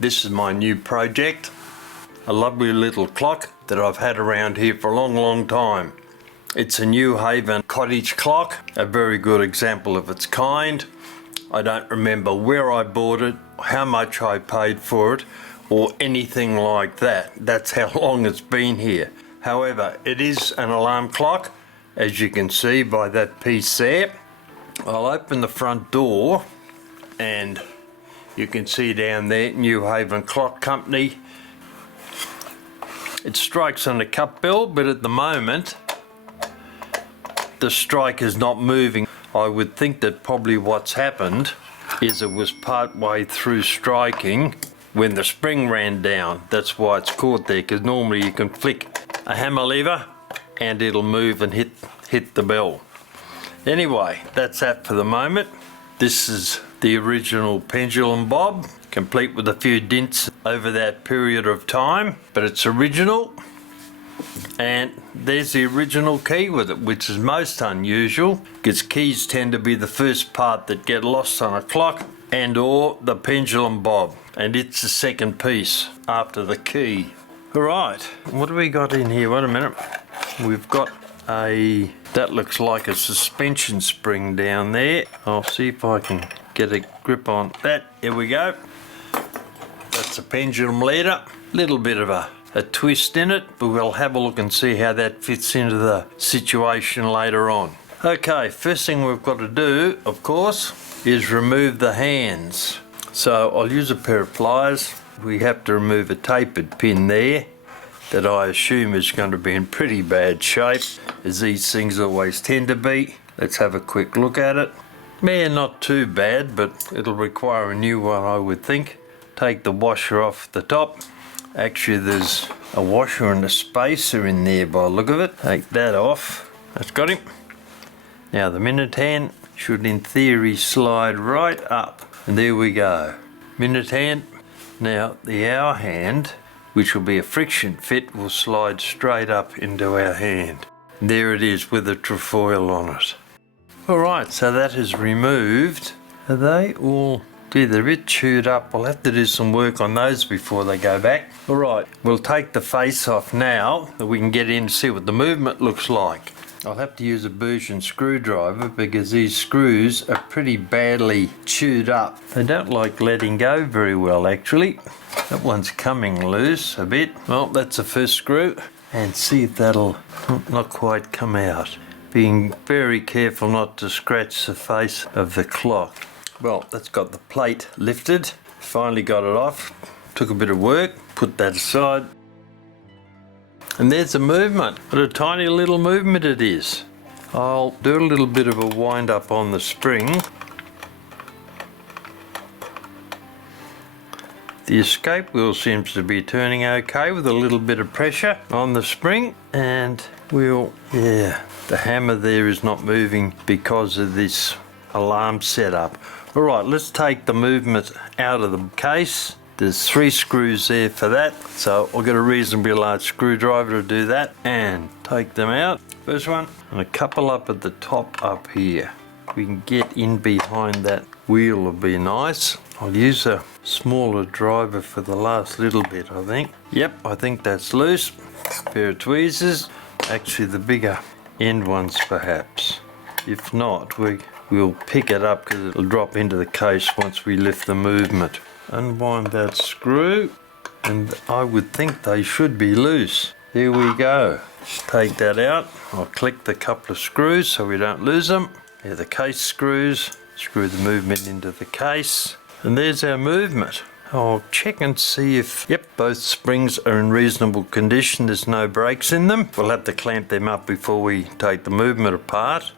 This is my new project, a lovely little clock that I've had around here for a long time. It's a New Haven cottage clock, a very good example of its kind. I don't remember where I bought it, how much I paid for it, or anything like that. That's how long it's been here. However, it is an alarm clock, as you can see by that piece there. I'll open the front door and you can see down there, New Haven Clock Company. It strikes on the cup bell, but at the moment, the strike is not moving. I would think that probably what's happened is it was part way through striking when the spring ran down. That's why it's caught there, because normally you can flick a hammer lever and it'll move and hit the bell. Anyway, that's that for the moment. This is the original Pendulum Bob, complete with a few dents over that period of time, but it's original. And there's the original key with it, which is most unusual, because keys tend to be the first part that get lost on a clock and or the Pendulum Bob, and it's the second piece after the key. All right, what do we got in here? Wait a minute. We've got that looks like a suspension spring down there. I'll see if I can get a grip on that. Here we go. That's a pendulum leader. Little bit of a twist in it, but we'll have a look and see how that fits into the situation later on. Okay, first thing we've got to do, of course, is remove the hands. So I'll use a pair of pliers. We have to remove a tapered pin there that I assume is going to be in pretty bad shape, as these things always tend to be. Let's have a quick look at it. Yeah, not too bad, but it'll require a new one, I would think. Take the washer off the top. Actually, there's a washer and a spacer in there by the look of it. Take that off. That's got him. Now the minute hand should in theory slide right up. And there we go. Minute hand. Now the hour hand, which will be a friction fit, will slide straight up into our hand. There it is with a trefoil on it. Alright, so that is removed. Are they all... Gee, they're a bit chewed up. I'll have to do some work on those before they go back. Alright, we'll take the face off now that we can get in and see what the movement looks like. I'll have to use a Bergen screwdriver because these screws are pretty badly chewed up. They don't like letting go very well, actually. That one's coming loose a bit. Well, that's the first screw. And see if that'll not quite come out. Being very careful not to scratch the face of the clock. Well, that's got the plate lifted. Finally got it off. Took a bit of work. Put that aside. And there's the movement. What a tiny little movement it is. I'll do a little bit of a wind up on the spring. The escape wheel seems to be turning okay with a little bit of pressure on the spring, and the hammer there is not moving because of this alarm setup. All right, let's take the movement out of the case. There's 3 screws there for that, so I'll get a reasonably large screwdriver to do that and take them out. First one, and a couple up at the top up here. We can get in behind that wheel will be nice. I'll use a smaller driver for the last little bit, I think. Yep, I think that's loose. Pair of tweezers. Actually, the bigger end ones perhaps. If not, we'll pick it up because it'll drop into the case once we lift the movement. Unwind that screw, and I would think they should be loose. There we go. Take that out. I'll click the couple of screws so we don't lose them. They're the case screws. Screw the movement into the case. And there's our movement. I'll check and see if, yep, both springs are in reasonable condition. There's no breaks in them. We'll have to clamp them up before we take the movement apart.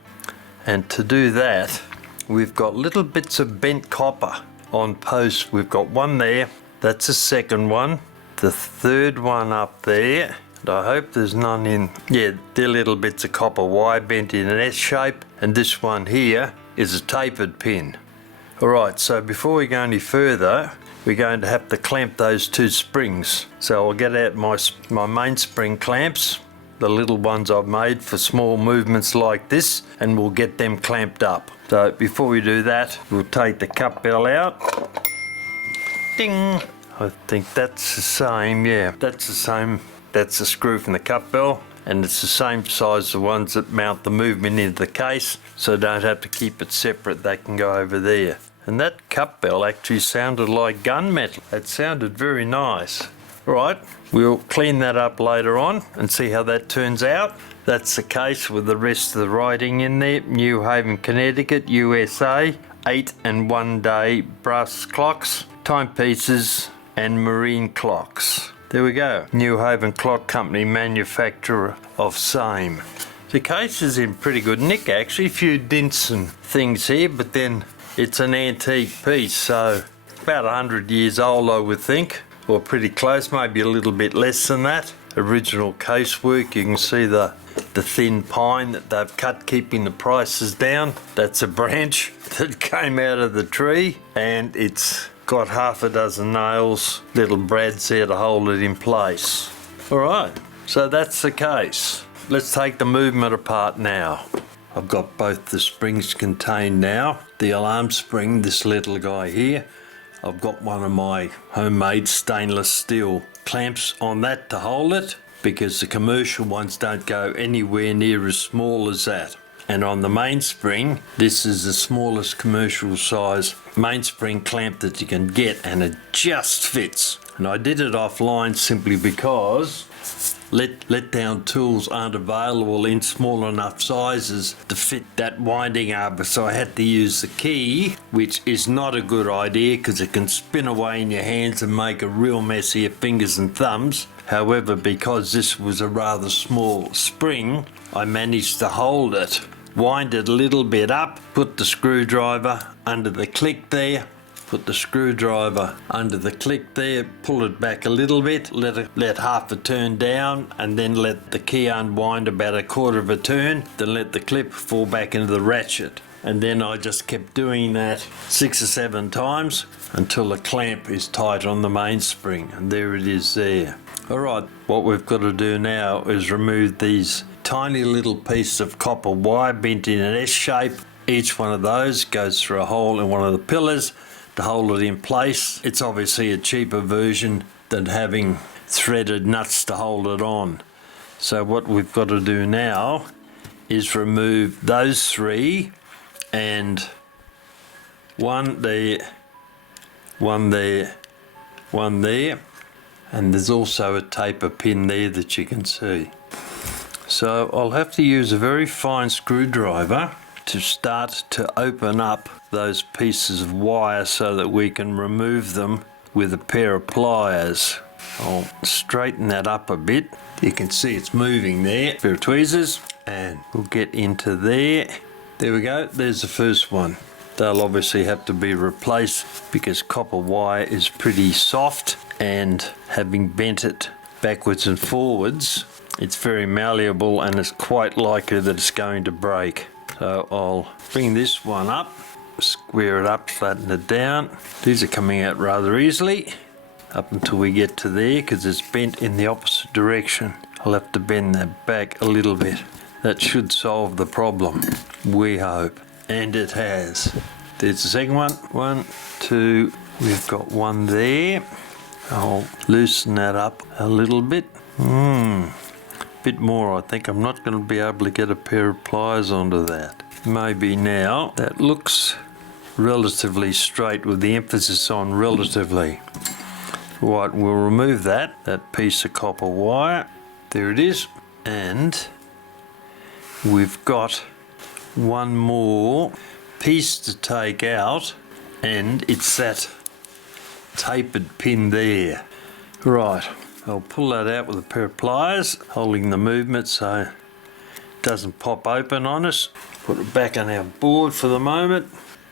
And to do that, we've got little bits of bent copper on posts. We've got one there. That's the second one. The third one up there. And I hope there's none in. Yeah, they're little bits of copper wire bent in an S shape. And this one here is a tapered pin. Alright, so before we go any further, we're going to have to clamp those 2 springs. So I'll get out my main spring clamps, the little ones I've made for small movements like this, and we'll get them clamped up. So before we do that, we'll take the cup bell out. Ding! I think that's the same, yeah. That's the same. That's the screw from the cup bell, and it's the same size as the ones that mount the movement into the case, so don't have to keep it separate. They can go over there. And that cup bell actually sounded like gunmetal. It sounded very nice. Right, we'll clean that up later on and see how that turns out. That's the case with the rest of the writing in there. New Haven, Connecticut, USA. 8 and 1 day brass clocks, timepieces and marine clocks. There we go. New Haven Clock Company, manufacturer of same. The case is in pretty good nick actually. A few dents and things here, but then it's an antique piece, so about 100 years old I would think, or pretty close, maybe a little bit less than that. Original casework, you can see the thin pine that they've cut keeping the prices down. That's a branch that came out of the tree, and it's got half a dozen nails, little brads there to hold it in place. Alright, so that's the case. Let's take the movement apart now. I've got both the springs contained now. The alarm spring, this little guy here, I've got one of my homemade stainless steel clamps on that to hold it, because the commercial ones don't go anywhere near as small as that. And on the mainspring, this is the smallest commercial size mainspring clamp that you can get, and it just fits. And I did it offline simply because let down tools aren't available in small enough sizes to fit that winding arbor, so I had to use the key, which is not a good idea because it can spin away in your hands and make a real mess of your fingers and thumbs. However, because this was a rather small spring, I managed to hold it, wind it a little bit up, put the screwdriver under the click there, put the screwdriver under the click there, pull it back a little bit, let half a turn down, and then let the key unwind about a quarter of a turn, then let the clip fall back into the ratchet. And then I just kept doing that 6 or 7 times until the clamp is tight on the mainspring, and there it is there. Alright, what we've got to do now is remove these tiny little pieces of copper wire bent in an S shape. Each one of those goes through a hole in one of the pillars to hold it in place. It's obviously a cheaper version than having threaded nuts to hold it on. So what we've got to do now is remove those 3, and one there, one there, one there, and there's also a taper pin there that you can see. So I'll have to use a very fine screwdriver to start to open up those pieces of wire so that we can remove them with a pair of pliers. I'll straighten that up a bit. You can see it's moving there. A pair of tweezers, and we'll get into there. There we go, there's the first one. They'll obviously have to be replaced because copper wire is pretty soft, and having bent it backwards and forwards, it's very malleable and it's quite likely that it's going to break. So I'll bring this one up, square it up, flatten it down. These are coming out rather easily up until we get to there because it's bent in the opposite direction. I'll have to bend that back a little bit. That should solve the problem, we hope. And it has. There's the second one. 1, 2, we've got one there. I'll loosen that up a little bit. Bit more, I think. I'm not going to be able to get a pair of pliers onto that. Maybe now. That looks relatively straight with the emphasis on relatively. Right, we'll remove that piece of copper wire. There it is. And we've got one more piece to take out, and it's that tapered pin there. Right, I'll pull that out with a pair of pliers, holding the movement so it doesn't pop open on us. Put it back on our board for the moment.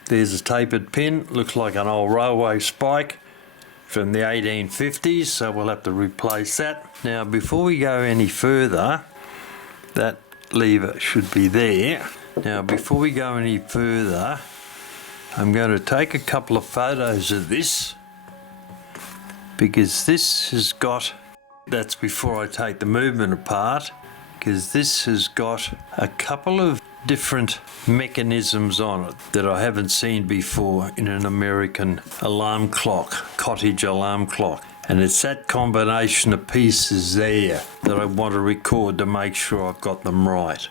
There's a tapered pin, looks like an old railway spike from the 1850s, so we'll have to replace that. Now before we go any further, that lever should be there. Now before we go any further, I'm going to take a couple of photos of this, because this has got, that's before I take the movement apart, because this has got a couple of different mechanisms on it that I haven't seen before in an American alarm clock, cottage alarm clock. And it's that combination of pieces there that I want to record to make sure I've got them right.